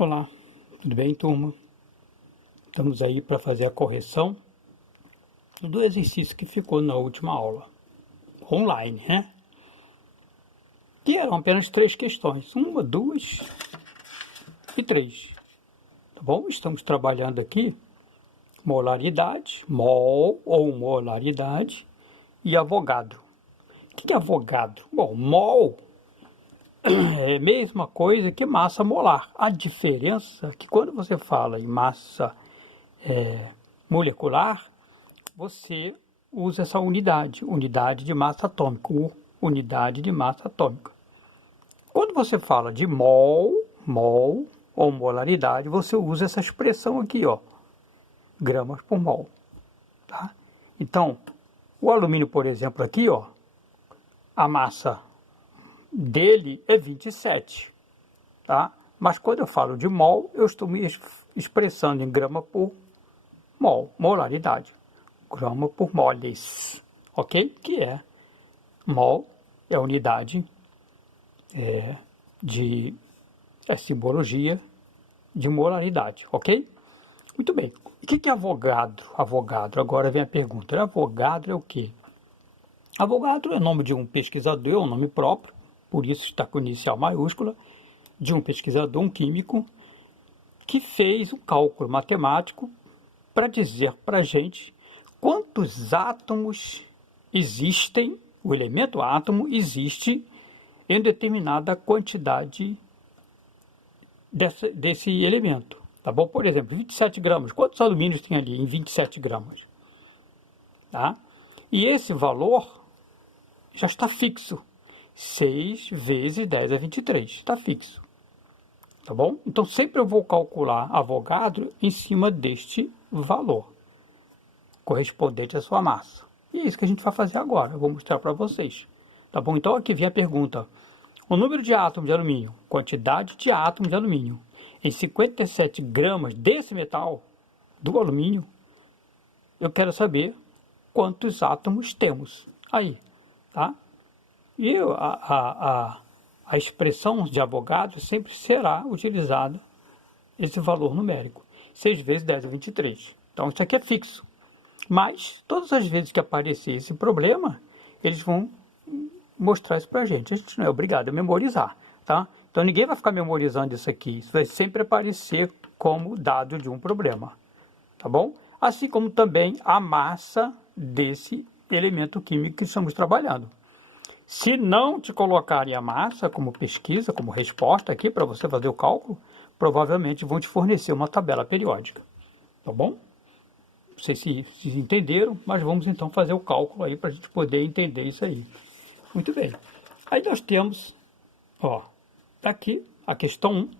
Olá, tudo bem, turma? Estamos aí para fazer a correção do exercício que ficou na última aula, online, né? Que eram apenas 3 questões, 1, 2 e 3, tá bom? Estamos trabalhando aqui molaridade, mol ou molaridade e Avogadro. O que é Avogadro? Bom, mol é a mesma coisa que massa molar. A diferença é que quando você fala em massa molecular, você usa essa unidade de massa atômica, ou unidade de massa atômica. Quando você fala de mol ou molaridade, você usa essa expressão aqui, ó, gramas por mol, tá? Então, o alumínio, por exemplo, aqui, ó, a massa dele é 27, tá? Mas quando eu falo de mol, eu estou me expressando em grama por mol, molaridade. Grama por moles, ok? Que é mol, é a unidade de simbologia de molaridade, ok? Muito bem. O que é Avogadro? Avogadro, agora vem a pergunta. Avogadro é o quê? Avogadro é o nome de um pesquisador, é um nome próprio, por isso está com inicial maiúscula, de um pesquisador, um químico, que fez um cálculo matemático para dizer para a gente quantos átomos existem, o elemento átomo existe em determinada quantidade desse elemento, tá bom? Por exemplo, 27 gramas, quantos alumínios tem ali em 27 gramas? Tá? E esse valor já está fixo, 6 vezes 10 é 23, está fixo, tá bom? Então sempre eu vou calcular Avogadro em cima deste valor, correspondente à sua massa. E é isso que a gente vai fazer agora, eu vou mostrar para vocês. Tá bom? Então aqui vem a pergunta. O número de átomos de alumínio, quantidade de átomos de alumínio, em 57 gramas desse metal, do alumínio, eu quero saber quantos átomos temos aí, tá? E a expressão de Avogadro sempre será utilizada esse valor numérico, 6 vezes 10 é 23. Então isso aqui é fixo. Mas, todas as vezes que aparecer esse problema, eles vão mostrar isso para a gente. A gente não é obrigado a memorizar, tá? Então, ninguém vai ficar memorizando isso aqui. Isso vai sempre aparecer como dado de um problema, tá bom? Assim como também a massa desse elemento químico que estamos trabalhando. Se não te colocarem a massa como pesquisa, como resposta aqui para você fazer o cálculo, provavelmente vão te fornecer uma tabela periódica, tá bom? Não sei se entenderam, mas vamos então fazer o cálculo aí para a gente poder entender isso aí. Muito bem. Aí nós temos, ó, aqui a questão 1.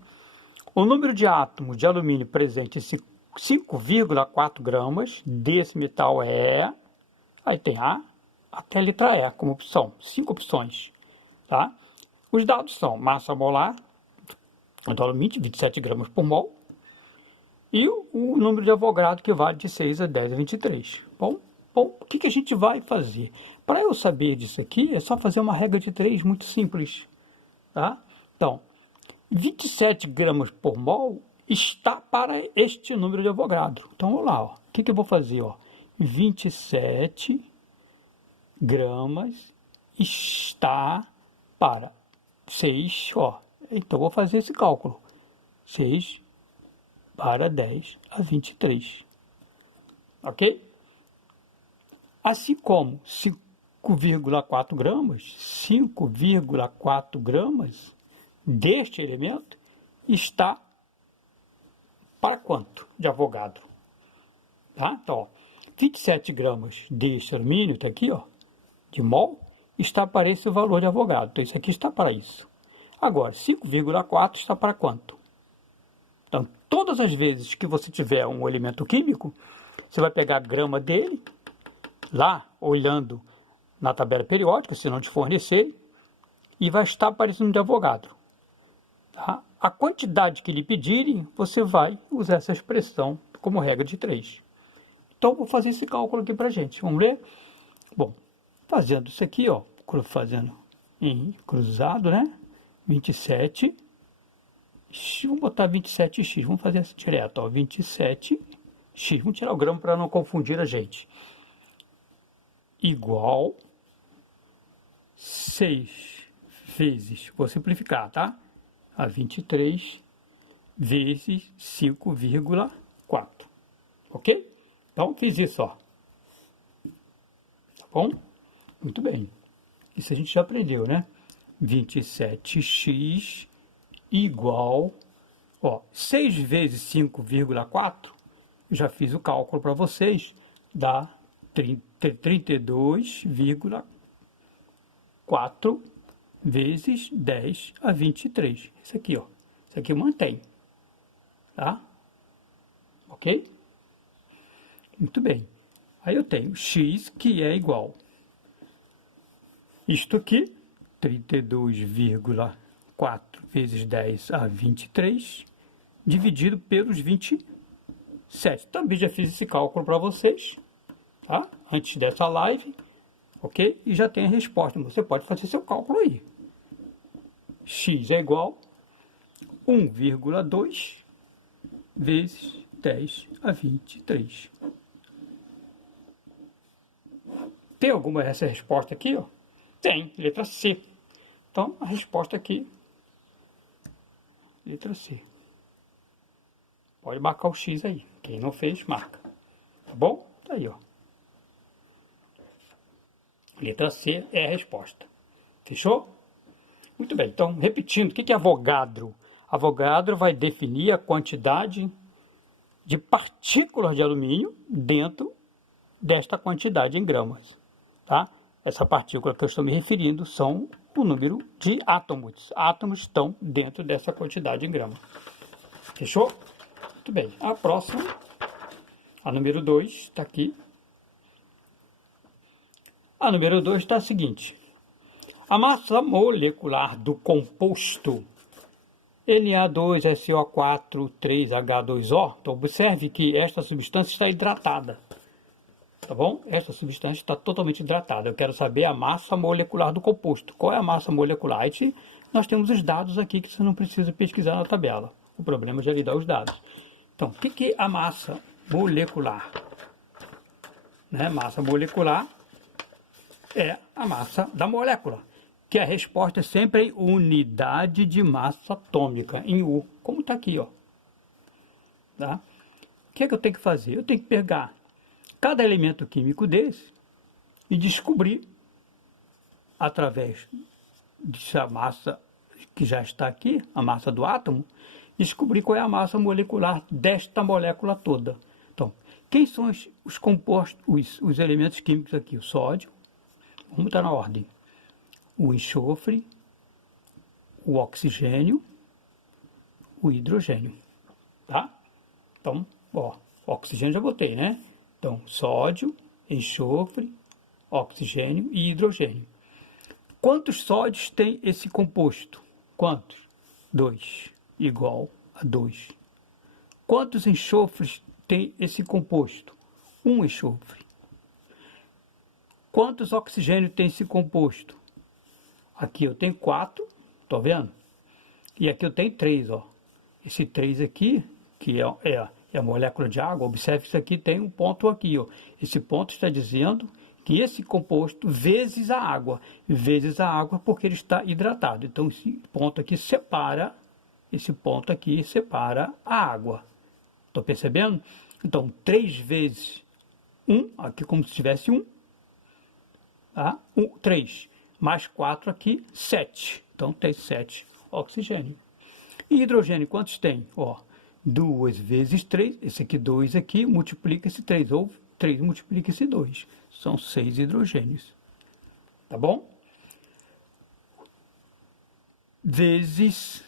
O número de átomos de alumínio presente em 5,4 gramas desse metal é... Aí tem A até a letra E como opção. 5 opções, tá? Os dados são massa molar do alumínio, 27 gramas por mol. E o número de Avogadro, que vale de 6 a 10 a 23. Bom, o que a gente vai fazer? Para eu saber disso aqui, é só fazer uma regra de 3 muito simples. Tá? Então, 27 gramas por mol está para este número de Avogadro. Então, vamos lá. Ó. O que eu vou fazer? Ó? 27 gramas está para 6. Ó. Então, vou fazer esse cálculo. 6 para 10 a 23. Ok? Assim como 5,4 gramas deste elemento está para quanto de Avogadro? Tá? Então, ó, 27 gramas deste alumínio, está aqui, ó, de mol, está para esse valor de Avogadro. Então, isso aqui está para isso. Agora, 5,4 está para quanto? Então, todas as vezes que você tiver um elemento químico, você vai pegar a grama dele, lá, olhando na tabela periódica, se não te fornecer, e vai estar aparecendo de Avogadro. Tá? A quantidade que lhe pedirem, você vai usar essa expressão como regra de 3. Então, vou fazer esse cálculo aqui para a gente. Vamos ler? Bom, fazendo isso aqui, ó, fazendo em cruzado, né? 27 Vamos botar 27x, vamos fazer essa direto, ó, 27x, vamos tirar o gramo para não confundir a gente, igual 6 vezes, vou simplificar, tá? A 23 vezes 5,4, ok? Então, fiz isso, ó. Tá bom? Muito bem. Isso a gente já aprendeu, né? 27x igual, ó, 6 vezes 5,4, eu já fiz o cálculo para vocês, dá 32,4 vezes 10 a 23. Isso aqui, ó. Isso aqui mantém. Tá? Ok? Muito bem. Aí eu tenho x, que é igual. Isto aqui, 32,4 vezes 10 a 23, dividido pelos 27. Também já fiz esse cálculo para vocês, tá? Antes dessa live, ok? E já tem a resposta. Você pode fazer seu cálculo aí. X é igual a 1,2 vezes 10 a 23. Tem alguma essa resposta aqui, ó? Tem, letra C. Então, a resposta aqui, letra C. Pode marcar o X aí. Quem não fez, marca. Tá bom? Tá aí, ó. Letra C é a resposta. Fechou? Muito bem. Então, repetindo, o que é Avogadro? Avogadro vai definir a quantidade de partículas de alumínio dentro desta quantidade em gramas, tá? Essa partícula que eu estou me referindo são o número de átomos. Átomos estão dentro dessa quantidade em gramas. Fechou? Muito bem. A próxima, a número 2, está aqui. A número 2 está a seguinte. A massa molecular do composto Na2SO4 3H2O. Então, observe que esta substância está hidratada. Tá bom? Essa substância está totalmente hidratada. Eu quero saber a massa molecular do composto. Qual é a massa molecular? Aí nós temos os dados aqui que você não precisa pesquisar na tabela. O problema é já lhe dar os dados. Então, o que é a massa molecular? Né? Massa molecular é a massa da molécula, que a resposta é sempre em unidade de massa atômica, em U, como está aqui, ó. Tá? O que é que eu tenho que fazer? Eu tenho que pegar cada elemento químico desse e descobrir, através dessa massa que já está aqui, a massa do átomo, descobrir qual é a massa molecular desta molécula toda. Então, quem são os compostos, os elementos químicos aqui? O sódio, vamos estar na ordem, o enxofre, o oxigênio, o hidrogênio, tá? Então, ó, oxigênio já botei, né? Então, sódio, enxofre, oxigênio e hidrogênio. Quantos sódios tem esse composto? Quantos? 2, igual a 2. Quantos enxofres tem esse composto? 1 enxofre. Quantos oxigênios tem esse composto? Aqui eu tenho 4, tô vendo? E aqui eu tenho 3, ó. Esse 3 aqui, que é a molécula de água, observe isso aqui, tem um ponto aqui, ó. Esse ponto está dizendo que esse composto vezes a água porque ele está hidratado. Então esse ponto aqui separa a água. Estou percebendo? Então 3 vezes 1, aqui como se tivesse 1, tá? 3 mais 4 aqui, 7. Então tem 7 oxigênio. E hidrogênio, quantos tem? Ó, 2 vezes 3, esse aqui 2 aqui, multiplica esse 3, ou 3 multiplica esse 2. São 6 hidrogênios. Tá bom? Vezes,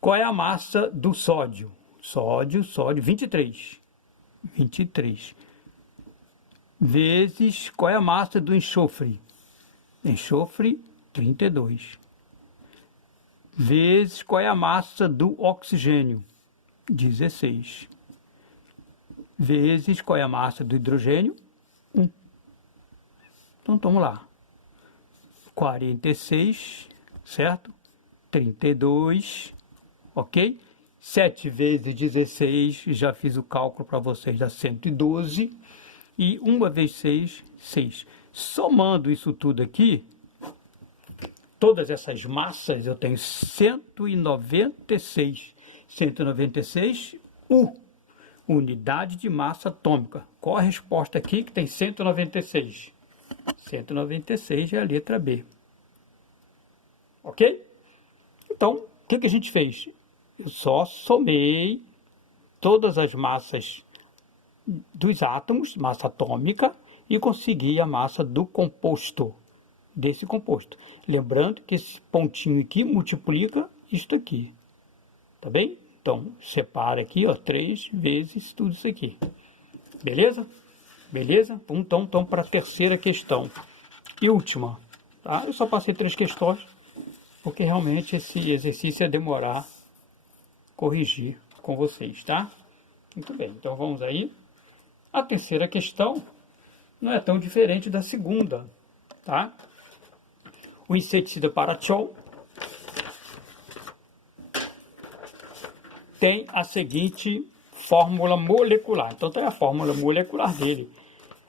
qual é a massa do sódio? Sódio, 23. 23. Vezes, qual é a massa do enxofre? Enxofre, 32. Vezes, qual é a massa do oxigênio? 16. Vezes, qual é a massa do hidrogênio? 1. Então, vamos lá. 46, certo? 32 ok? 7 vezes 16, já fiz o cálculo para vocês, dá 112. E 1 vezes 6, 6. Somando isso tudo aqui, todas essas massas, eu tenho 196. 196 unidade de massa atômica. Qual a resposta aqui que tem 196? 196 é a letra B. Ok? Então, o que a gente fez? Eu só somei todas as massas dos átomos, massa atômica, e consegui a massa do composto, desse composto. Lembrando que esse pontinho aqui multiplica isto aqui. Tá bem? Então, separa aqui, ó, 3 vezes tudo isso aqui. Beleza? Beleza? Então para a terceira questão. E última. Tá? Eu só passei 3 questões, porque realmente esse exercício ia demorar corrigir com vocês, tá? Muito bem, então vamos aí. A terceira questão não é tão diferente da segunda, tá? O inseticida Parachol tem a seguinte fórmula molecular. Então tem a fórmula molecular dele.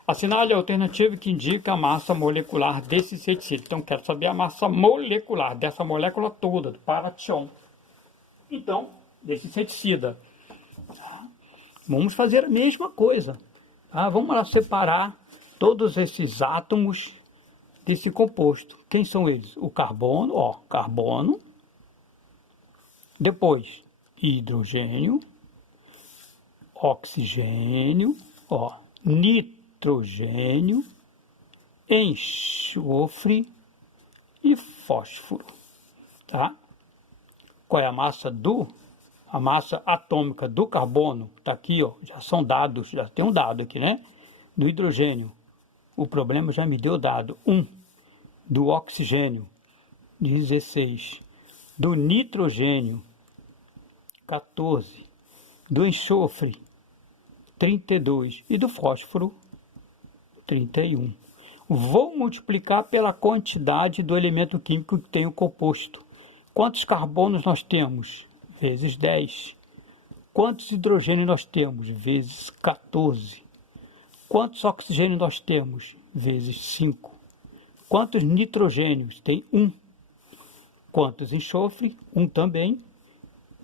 Assinale a alternativa que indica a massa molecular desse inseticida. Então quero saber a massa molecular dessa molécula toda, do Parachol. Então, desse inseticida. Vamos fazer a mesma coisa. Tá? Vamos lá separar todos esses átomos desse composto. Quem são eles? O carbono, ó, carbono. Depois, hidrogênio, oxigênio, ó, nitrogênio, enxofre e fósforo. Tá? Qual é a massa a massa atômica do carbono? Está aqui, ó, já são dados, já tem um dado aqui, né? Do hidrogênio, o problema já me deu dado, 1. Do oxigênio, 16. Do nitrogênio, 14. Do enxofre, 32. E do fósforo, 31. Vou multiplicar pela quantidade do elemento químico que tem o composto. Quantos carbonos nós temos? Vezes 10. Quantos hidrogênios nós temos? Vezes 14. Quantos oxigênios nós temos? Vezes 5. Quantos nitrogênios? Tem 1. Quantos enxofre? 1 também.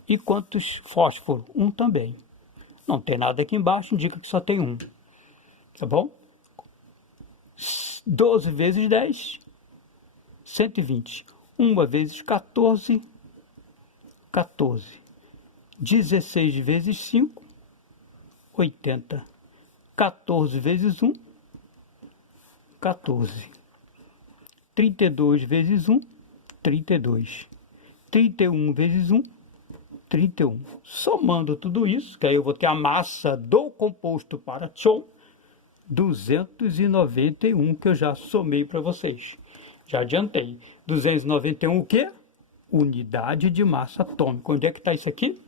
E quantos fósforo? 1 também. Não tem nada aqui embaixo, indica que só tem 1. Tá bom? 12 vezes 10, 120. 1 vezes 14, 14. 16 vezes 5, 80. 14 vezes 1, 14. 32 vezes 1, 32. 31 vezes 1, 31. Somando tudo isso, que aí eu vou ter a massa do composto Parachol, 291, que eu já somei para vocês. Já adiantei. 291 o quê? Unidade de massa atômica. Onde é que está isso aqui?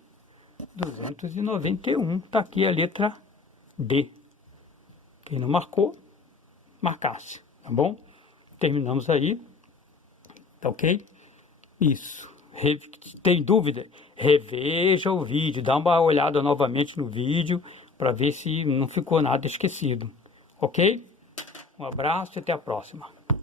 291. Está aqui a letra D. Quem não marcou, marcasse. Tá bom? Terminamos aí. Tá ok? Isso. Tem dúvida? Reveja o vídeo. Dá uma olhada novamente no vídeo para ver se não ficou nada esquecido. Ok? Um abraço e até a próxima.